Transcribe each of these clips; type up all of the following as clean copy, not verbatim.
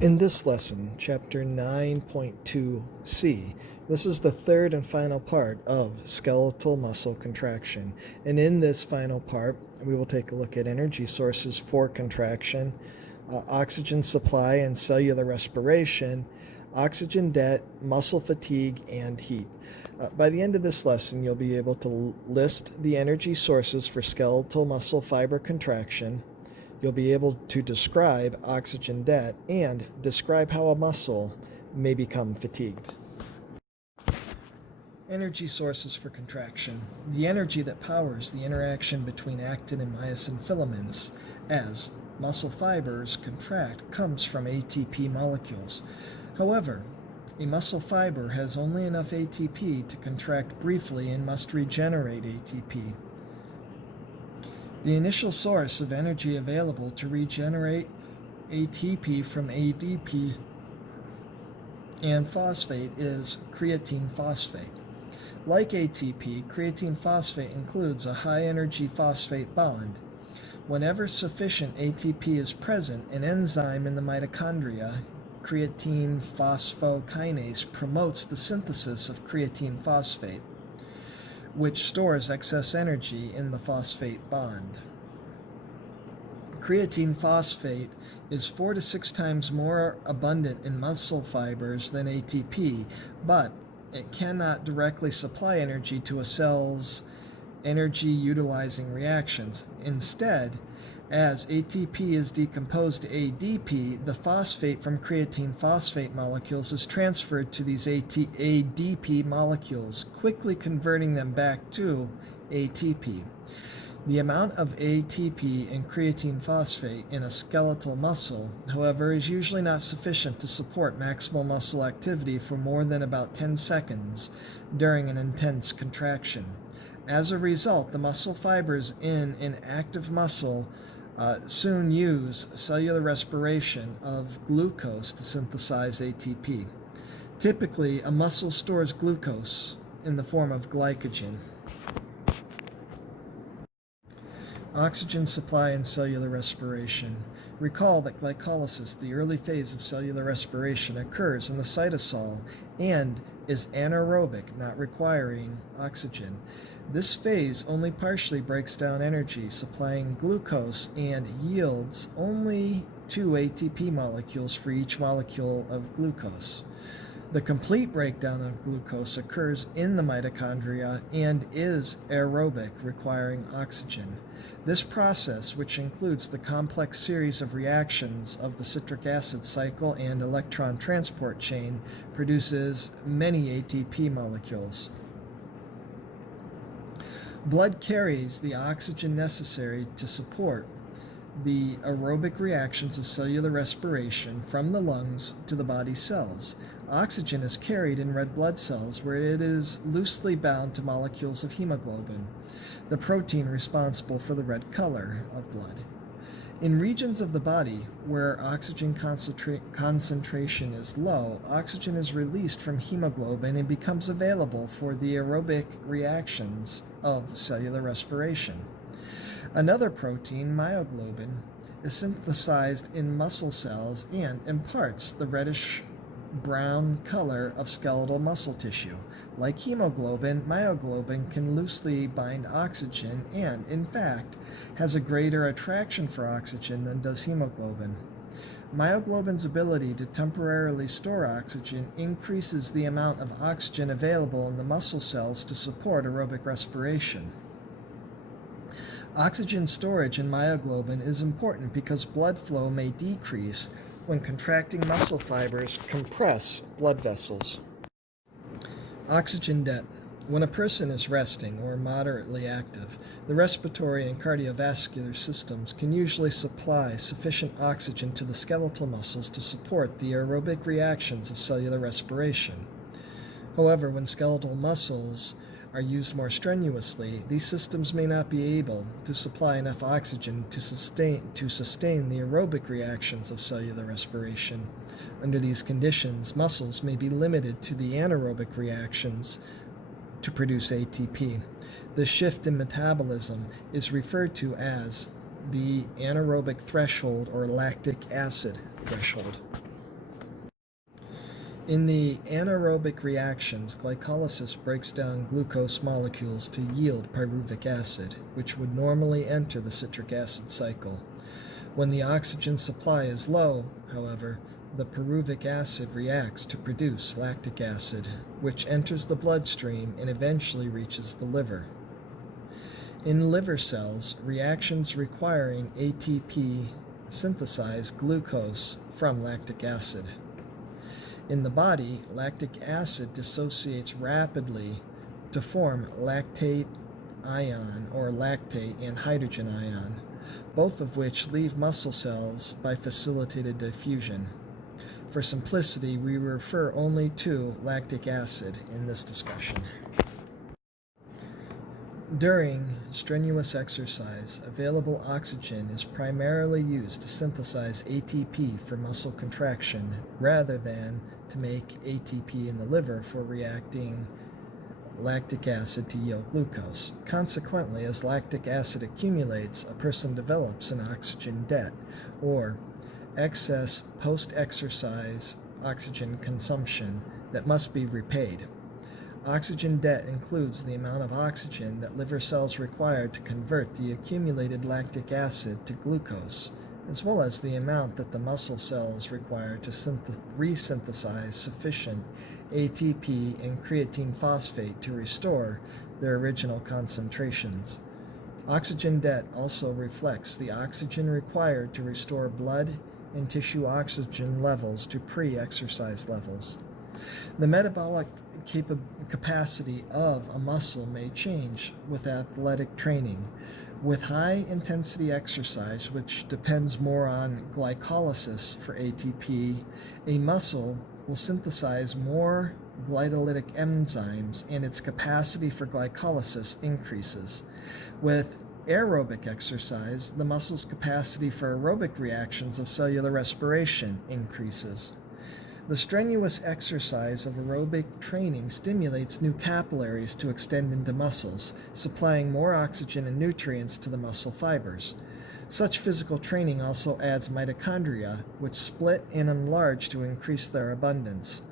In this lesson, Chapter 9.2c, this is the third and final part of skeletal muscle contraction. And in this final part, we will take a look at energy sources for contraction, oxygen supply and cellular respiration, oxygen debt, muscle fatigue, and heat. By the end of this lesson, you'll be able to list the energy sources for skeletal muscle fiber contraction. You'll be able to describe oxygen debt and describe how a muscle may become fatigued. Energy sources for contraction. The energy that powers the interaction between actin and myosin filaments as muscle fibers contract comes from ATP molecules. However, a muscle fiber has only enough ATP to contract briefly and must regenerate ATP. The initial source of energy available to regenerate ATP from ADP and phosphate is creatine phosphate. Like ATP, creatine phosphate includes a high-energy phosphate bond. Whenever sufficient ATP is present, an enzyme in the mitochondria, creatine phosphokinase, promotes the synthesis of creatine phosphate, which stores excess energy in the phosphate bond. Creatine phosphate is 4 to 6 times more abundant in muscle fibers than ATP, but it cannot directly supply energy to a cell's energy-utilizing reactions. Instead, as ATP is decomposed to ADP, the phosphate from creatine phosphate molecules is transferred to these ADP molecules, quickly converting them back to ATP. The amount of ATP in creatine phosphate in a skeletal muscle, however, is usually not sufficient to support maximal muscle activity for more than about 10 seconds during an intense contraction. As a result, the muscle fibers in an active muscle soon use cellular respiration of glucose to synthesize ATP. Typically, a muscle stores glucose in the form of glycogen. Oxygen supply and cellular respiration. Recall that glycolysis, the early phase of cellular respiration, occurs in the cytosol and is anaerobic, not requiring oxygen. This phase only partially breaks down energy, supplying glucose, and yields only 2 ATP molecules for each molecule of glucose. The complete breakdown of glucose occurs in the mitochondria and is aerobic, requiring oxygen. This process, which includes the complex series of reactions of the citric acid cycle and electron transport chain, produces many ATP molecules. Blood carries the oxygen necessary to support the aerobic reactions of cellular respiration from the lungs to the body cells. Oxygen is carried in red blood cells where it is loosely bound to molecules of hemoglobin, the protein responsible for the red color of blood. In regions of the body where oxygen concentration is low, oxygen is released from hemoglobin and becomes available for the aerobic reactions of cellular respiration. Another protein, myoglobin, is synthesized in muscle cells and imparts the reddish-brown color of skeletal muscle tissue. Like hemoglobin, myoglobin can loosely bind oxygen and, in fact, has a greater attraction for oxygen than does hemoglobin. Myoglobin's ability to temporarily store oxygen increases the amount of oxygen available in the muscle cells to support aerobic respiration. Oxygen storage in myoglobin is important because blood flow may decrease when contracting muscle fibers compress blood vessels. Oxygen debt. When a person is resting or moderately active, the respiratory and cardiovascular systems can usually supply sufficient oxygen to the skeletal muscles to support the aerobic reactions of cellular respiration. However, when skeletal muscles are used more strenuously, these systems may not be able to supply enough oxygen to sustain the aerobic reactions of cellular respiration. Under these conditions, muscles may be limited to the anaerobic reactions to produce ATP. This shift in metabolism is referred to as the anaerobic threshold or lactic acid threshold. In the anaerobic reactions, glycolysis breaks down glucose molecules to yield pyruvic acid, which would normally enter the citric acid cycle. When the oxygen supply is low, however, the pyruvic acid reacts to produce lactic acid, which enters the bloodstream and eventually reaches the liver. In liver cells, reactions requiring ATP synthesize glucose from lactic acid. In the body, lactic acid dissociates rapidly to form lactate ion or lactate and hydrogen ion, both of which leave muscle cells by facilitated diffusion. For simplicity, we refer only to lactic acid in this discussion. During strenuous exercise, available oxygen is primarily used to synthesize ATP for muscle contraction rather than to make ATP in the liver for reacting lactic acid to yield glucose. Consequently, as lactic acid accumulates, a person develops an oxygen debt, or excess post-exercise oxygen consumption that must be repaid. Oxygen debt includes the amount of oxygen that liver cells require to convert the accumulated lactic acid to glucose, as well as the amount that the muscle cells require to resynthesize sufficient ATP and creatine phosphate to restore their original concentrations. Oxygen debt also reflects the oxygen required to restore blood and tissue oxygen levels to pre-exercise levels. The metabolic capacity of a muscle may change with athletic training. With high-intensity exercise, which depends more on glycolysis for ATP, a muscle will synthesize more glycolytic enzymes and its capacity for glycolysis increases. With aerobic exercise, the muscle's capacity for aerobic reactions of cellular respiration increases. The strenuous exercise of aerobic training stimulates new capillaries to extend into muscles, supplying more oxygen and nutrients to the muscle fibers. Such physical training also adds mitochondria, which split and enlarge to increase their abundance.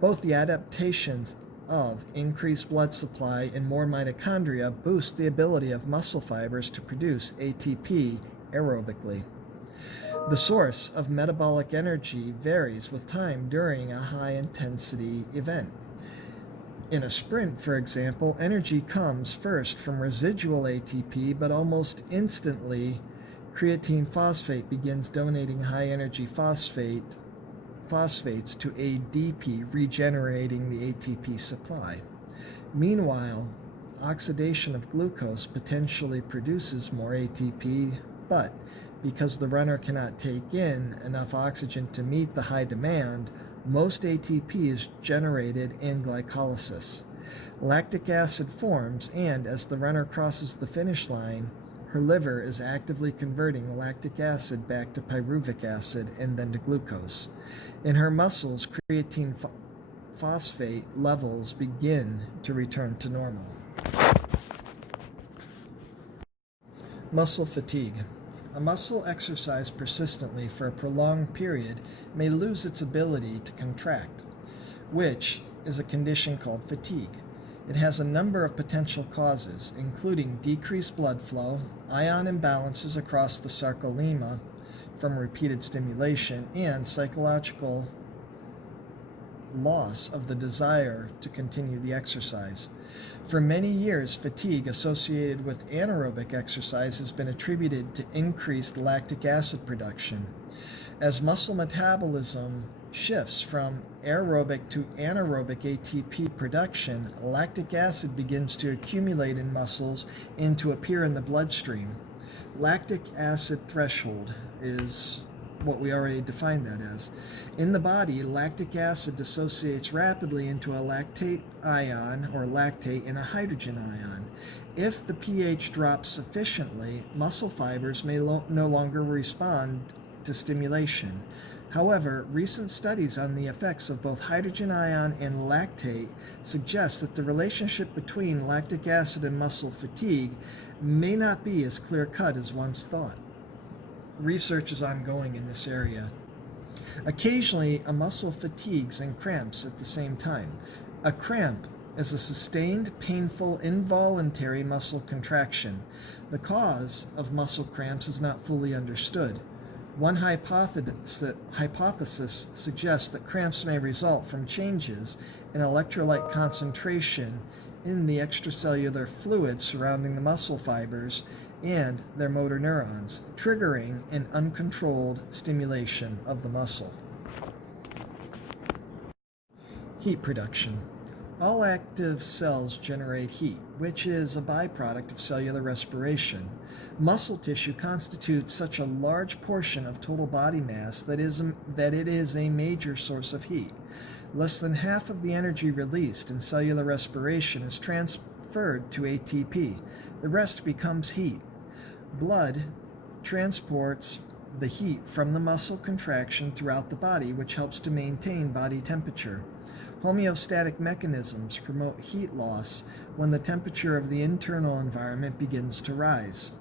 Both the adaptations of increased blood supply and more mitochondria boost the ability of muscle fibers to produce ATP aerobically. The source of metabolic energy varies with time during a high-intensity event. In a sprint, for example, energy comes first from residual ATP, but almost instantly, creatine phosphate begins donating high-energy phosphates to ADP, regenerating the ATP supply. Meanwhile, oxidation of glucose potentially produces more ATP, but because the runner cannot take in enough oxygen to meet the high demand, most ATP is generated in glycolysis. Lactic acid forms, and as the runner crosses the finish line, her liver is actively converting lactic acid back to pyruvic acid and then to glucose. In her muscles, creatine phosphate levels begin to return to normal. Muscle fatigue. A muscle exercised persistently for a prolonged period may lose its ability to contract, which is a condition called fatigue. It has a number of potential causes, including decreased blood flow, ion imbalances across the sarcolemma from repeated stimulation, and psychological loss of the desire to continue the exercise. For many years, fatigue associated with anaerobic exercise has been attributed to increased lactic acid production. As muscle metabolism shifts from aerobic to anaerobic ATP production, lactic acid begins to accumulate in muscles and to appear in the bloodstream. Lactic acid threshold is what we already defined that as. In the body, lactic acid dissociates rapidly into a lactate ion or lactate and a hydrogen ion. If the pH drops sufficiently, muscle fibers may no longer respond to stimulation. However, recent studies on the effects of both hydrogen ion and lactate suggest that the relationship between lactic acid and muscle fatigue may not be as clear-cut as once thought. Research is ongoing in this area. Occasionally, a muscle fatigues and cramps at the same time. A cramp is a sustained, painful, involuntary muscle contraction. The cause of muscle cramps is not fully understood. One hypothesis suggests that cramps may result from changes in electrolyte concentration in the extracellular fluid surrounding the muscle fibers and their motor neurons, triggering an uncontrolled stimulation of the muscle. Heat production. All active cells generate heat, which is a byproduct of cellular respiration. Muscle tissue constitutes such a large portion of total body mass that it is a major source of heat. Less than half of the energy released in cellular respiration is transferred to ATP. The rest becomes heat. Blood transports the heat from the muscle contraction throughout the body, which helps to maintain body temperature. Homeostatic mechanisms promote heat loss when the temperature of the internal environment begins to rise.